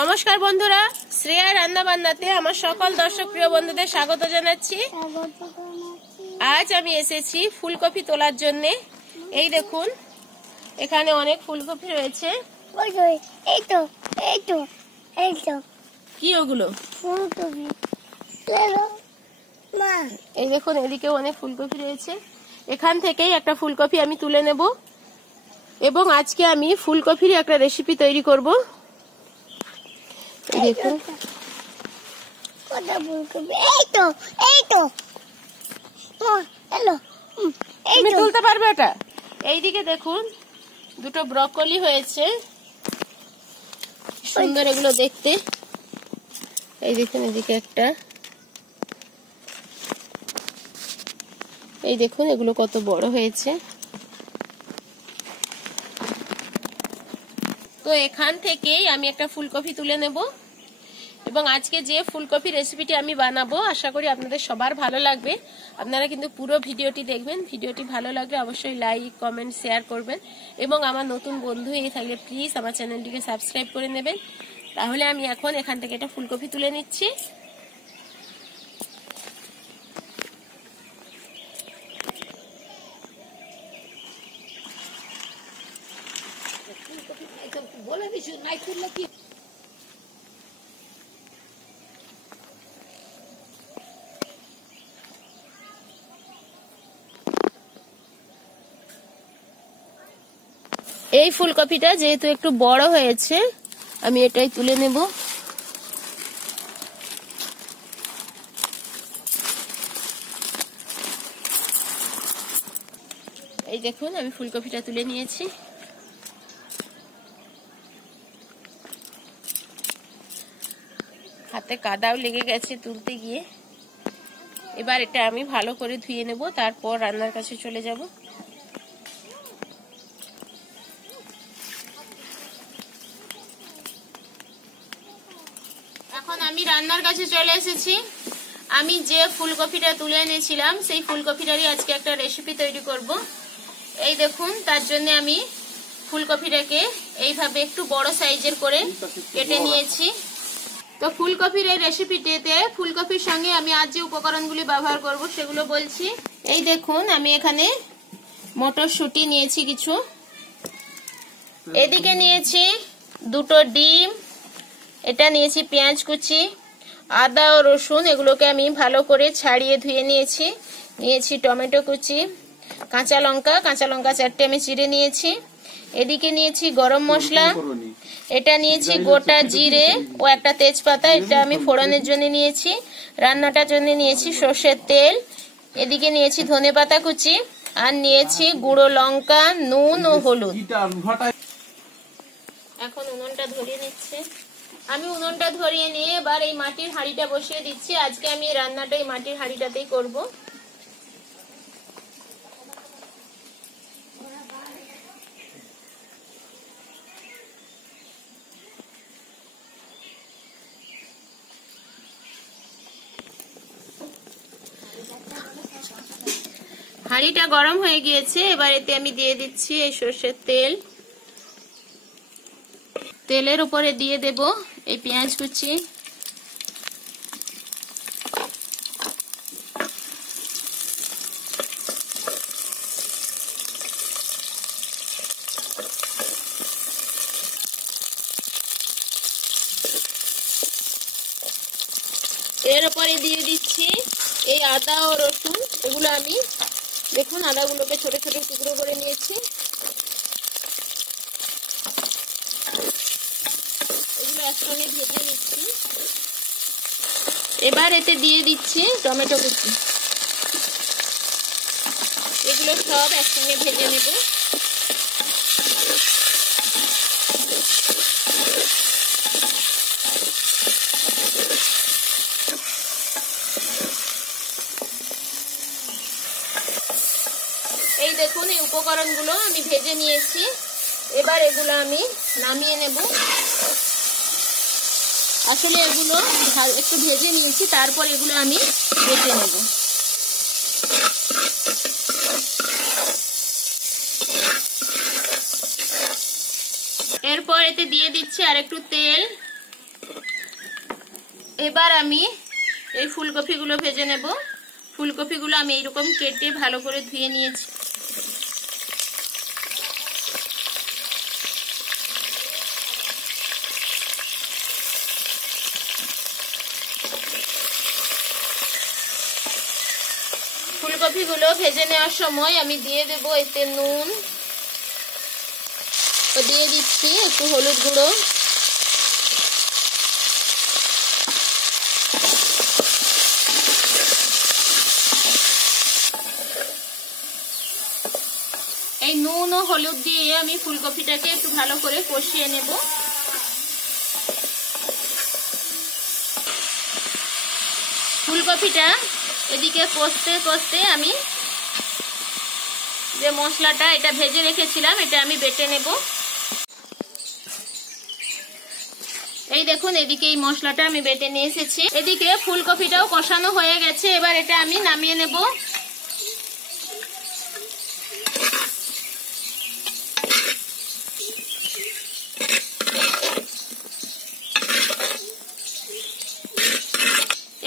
নমস্কার বন্ধুরা, শ্রেয়া রান্না বান্নাতে আমার সকল দর্শক প্রিয় বন্ধুদের স্বাগত জানাচ্ছি। আজ আমি এসেছি ফুলকপি তোলার জন্য। এই দেখুন, এখানে অনেক ফুলকপি রয়েছে। কি ওগুলো? ফুলকপি। এই দেখুন, এদিকেও অনেক ফুলকপি রয়েছে। এখান থেকেই একটা ফুলকপি আমি তুলে নেব এবং আজকে আমি ফুলকপির একটা রেসিপি তৈরি করব। দেখুন, তুমি তুলতে পারবে এটা? এইদিকে দেখুন, দুটো ব্রকলি হয়েছে, সুন্দর এগুলো দেখতে। এই দেখুন, এদিকে একটা, এই দেখুন এগুলো কত বড় হয়েছে। তো এখান থেকেই আমি একটা ফুলকপি তুলে নেব এবং আজকে যে ফুলকপি রেসিপিটি আমি বানাবো আশা করি আপনাদের সবার ভালো লাগবে। আপনারা কিন্তু পুরো ভিডিওটি দেখবেন। ভিডিওটি ভালো লাগলে অবশ্যই লাইক, কমেন্ট, শেয়ার করবেন এবং আমার নতুন বন্ধু হয়ে থাকলে প্লিজ আমার চ্যানেলটিকে সাবস্ক্রাইব করে নেবেন। তাহলে আমি এখন এখান থেকে একটা ফুলকপি তুলে নিচ্ছি। বলে দিছি নাই তুললে কি এই ফুলকপিটা যেহেতু একটু বড় হয়েছে আমি এটাই তুলে নেব। এই দেখুন, আমি ফুলকপিটা তুলে নিয়েছি। হাতে কাদাও লেগে গেছে তুলতে গিয়ে। এবার এটা আমি ভালো করে ধুয়ে নেব, তারপর রান্নার কাছে চলে যাব। এখন আমি রান্নার কাছে চলে এসেছি। আমি যে ফুলকপিটা তুলে এনেছিলাম সেই ফুলকপিটারই আজকে একটা রেসিপি তৈরি করব। এই দেখুন, তার জন্য আমি ফুলকপিটাকে এইভাবে একটু বড় সাইজের করে কেটে নিয়েছি। তো ফুলকপির এই রেসিপিটিতে ফুলকপির সঙ্গে আমি আজ যে উপকরণগুলি ব্যবহার করব সেগুলো বলছি। এই দেখুন, আমি এখানে মটরশুঁটি নিয়েছি কিছু, এদিকে নিয়েছি দুটো ডিম, এটা নিয়েছি পেঁয়াজ কুচি, আদা ও রসুন এগুলোকে আমি ভালো করে ছাড়িয়ে ধুয়ে নিয়েছি। নিয়েছি টমেটো কুচি, কাঁচা লঙ্কা 4টে আমি চিড়ে নিয়েছি। এদিকে নিয়েছি গরম মশলা, এটা নিয়েছি গোটা জিরে ও একটা তেজপাতা, এটা আমি ফোড়নের জন্য নিয়েছি। রান্নাটার জন্য নিয়েছি সর্ষের তেল, এদিকে নিয়েছি ধনেপাতা কুচি, আর নিয়েছি গুঁড়ো লঙ্কা, নুন ও হলুদ। এখন উনুনটা ধরিয়ে নিচ্ছে। আমি উনুনটা ধরিয়ে নিয়ে এবার এই মাটির হাঁড়িটা বসিয়ে দিচ্ছি। আজকে আমি রান্নাটা এই মাটির হাঁড়িটাতেই করব। হাঁড়িটা গরম হয়ে গিয়েছে, এবার এতে আমি দিয়ে দিচ্ছি এই সর্ষের তেল। তেলের উপরে দিয়ে দেব এই পেঁয়াজ কুচি, এর উপরে দিয়ে দিচ্ছি এই আদা ও রসুন। এগুলো আমি দেখুন আদাগুলোকে ছোট ছোট টুকরো করে নিয়েছি। এগুলো একসঙ্গে ভেজে নিচ্ছি। এবার এতে দিয়ে দিচ্ছি টমেটো কুচি, এগুলো সব একসঙ্গে ভেজে নেব। এই দেখুন, এই উপকরণগুলো আমি ভেজে নিয়েছি। এবার এগুলো আমি নামিয়ে নেব। আসলে এগুলো একটু ভেজে নিয়েছি, তারপর এগুলো আমি বেটে নেব। এরপর এতে দিয়ে দিচ্ছি আর একটু তেল। এবার আমি এই ফুলকপিগুলো ভেজে নেব। ফুলকপিগুলো আমি এইরকম কেটে ভালো করে ধুয়ে নিয়েছি। ফুলকপিগুলো ভেজে নেওয়ার সময় আমি দিয়ে দেব এতে নুন, দিয়ে দিচ্ছি একটু হলুদ গুঁড়ো, এই নুন ও হলুদ দিয়ে আমি ফুলকপিটাকে একটু ভালো করে কষিয়ে নেব। ফুলকপিটা এদিকে কষতে কষতে আমি যে মশলাটা এটা ভেজে রেখেছিলাম এটা আমি বেটে নেব। এই দেখুন এদিকে এই মশলাটা আমি বেটে নিয়ে এসেছি। এদিকে ফুলকপিটাও কষানো হয়ে গেছে। এবার এটা আমি নামিয়ে নেব।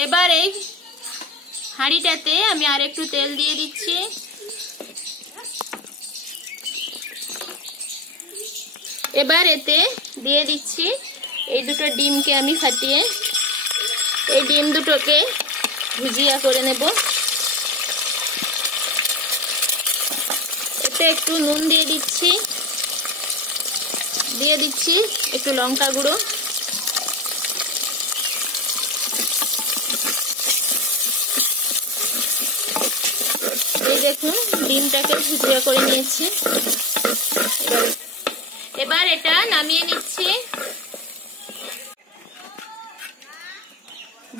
এবার এই হাঁড়িটাতে আমি আর একটু তেল দিয়ে দিচ্ছি। এবার এতে দিয়ে দিচ্ছি এই দুটো ডিমকে আমি ফাটিয়ে এই ডিম দুটোকে ভুজিয়া করে নেব। এতে একটু নুন দিয়ে দিচ্ছি একটু লঙ্কা গুঁড়ো, এই দেখুন ডিমটাকে ভুজিয়া করে নিয়েছি। এবার এটা নামিয়ে নিচ্ছি।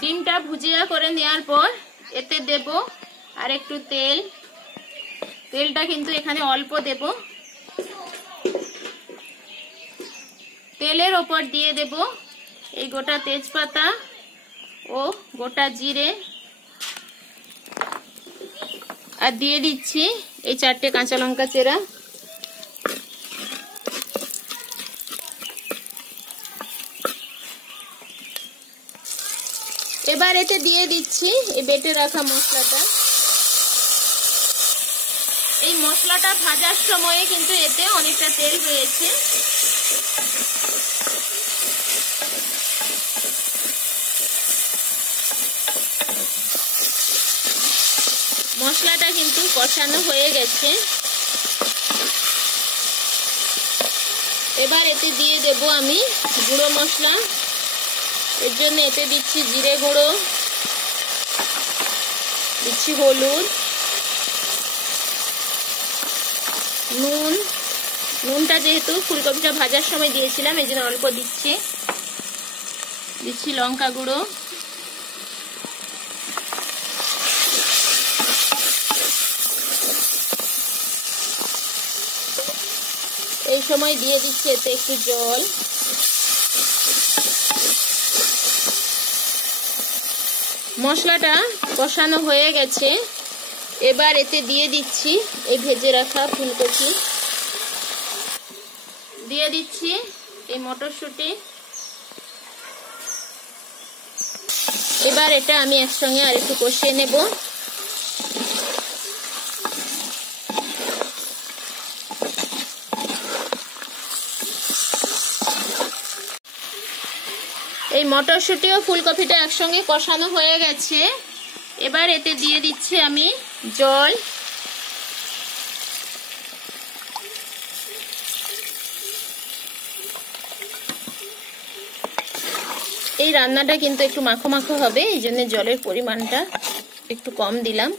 ডিমটা ভুজিয়া করে নেওয়ার পর এতে দেব আর একটু তেল। তেলটা কিন্তু এখানে অল্প দেব। তেলের ওপর দিয়ে দেব এই গোটা তেজপাতা ও গোটা জিরে, আর দিয়ে দিচ্ছি এই 4টে কাঁচা লঙ্কা চেরা। এবার এতে দিয়ে দিচ্ছি এই বেটে রাখা মশলাটা। এই মশলাটা ভাজার সময়ে কিন্তু এতে অনেকটা তেল রয়েছে। মশলাটা কিন্তু কষানো হয়ে গেছে। এবার এতে দিয়ে দেব আমি গুঁড়ো মশলা। এর জন্য এতে দিচ্ছি জিরে গুঁড়ো, দিচ্ছি হলুদ, নুন। নুনটা যেহেতু ফুলকপিটা ভাজার সময় দিয়েছিলাম এই জন্য অল্প দিচ্ছি লঙ্কা গুঁড়ো, এই সময় দিয়ে দিচ্ছি এতে একটু জল। মশলাটা কষানো হয়ে গেছে। এবার এতে দিয়ে দিচ্ছি এই ভেজে রাখা ফুলকপি, দিয়ে দিচ্ছি এই মটরশুঁটি। এবার এটা আমি একসঙ্গে আর একটু কষিয়ে নেব। এই মটরশুঁটি ও ফুলকপিটা একসঙ্গে কষানো হয়ে গেছে। এবার এতে দিয়ে দিচ্ছি আমি জল। এই রান্নাটা কিন্তু একটু মাখো মাখো হবে, এই জন্য জলের পরিমাণটা একটু কম দিলাম।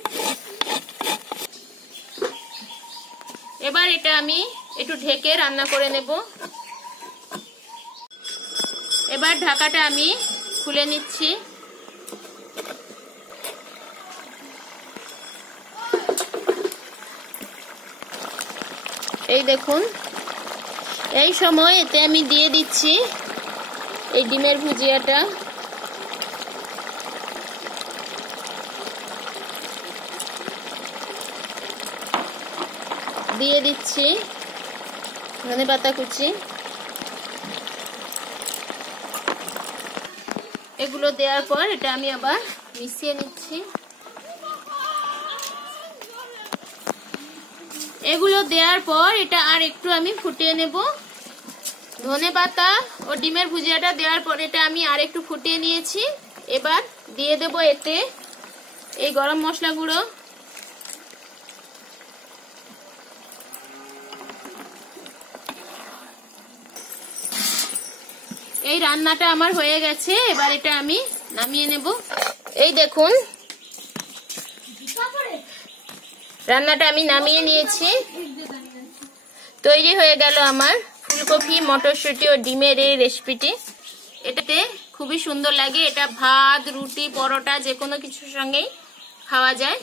এবার এটা আমি একটু ঢেকে রান্না করে নেব। এবার ঢাকাটা আমি খুলে নিচ্ছি। এই দেখুন এই সময় এতে আমি দিয়ে দিচ্ছি এই ডিমের ভুজিয়াটা। দিয়ে দিচ্ছি ধনেপাতা কুচি। এগুলো দেওয়ার পর এটা আমি আবার মিশিয়ে নিচ্ছি। এগুলো দেওয়ার পর এটা আর একটু আমি ফুটিয়ে নেব। ধনেপাতা ও ডিমের ভুজিয়াটা দেওয়ার পর এটা আমি আর একটু ফুটিয়ে নিয়েছি। এবার দিয়ে দেব এতে এই গরম মশলা গুঁড়ো, এই রান্নাটা আমার হয়ে গেছে। এবার এটা আমি নামিয়ে নেব। এই দেখুন রান্নাটা আমি নামিয়ে নিয়েছি। তৈরি হয়ে গেল আমার ফুলকপি মটরশুঁটি ও ডিমের এই রেসিপিটি। এটাতে খুবই সুন্দর লাগে। এটা ভাত, রুটি, পরোটা যে কোনো কিছুর সঙ্গেই খাওয়া যায়।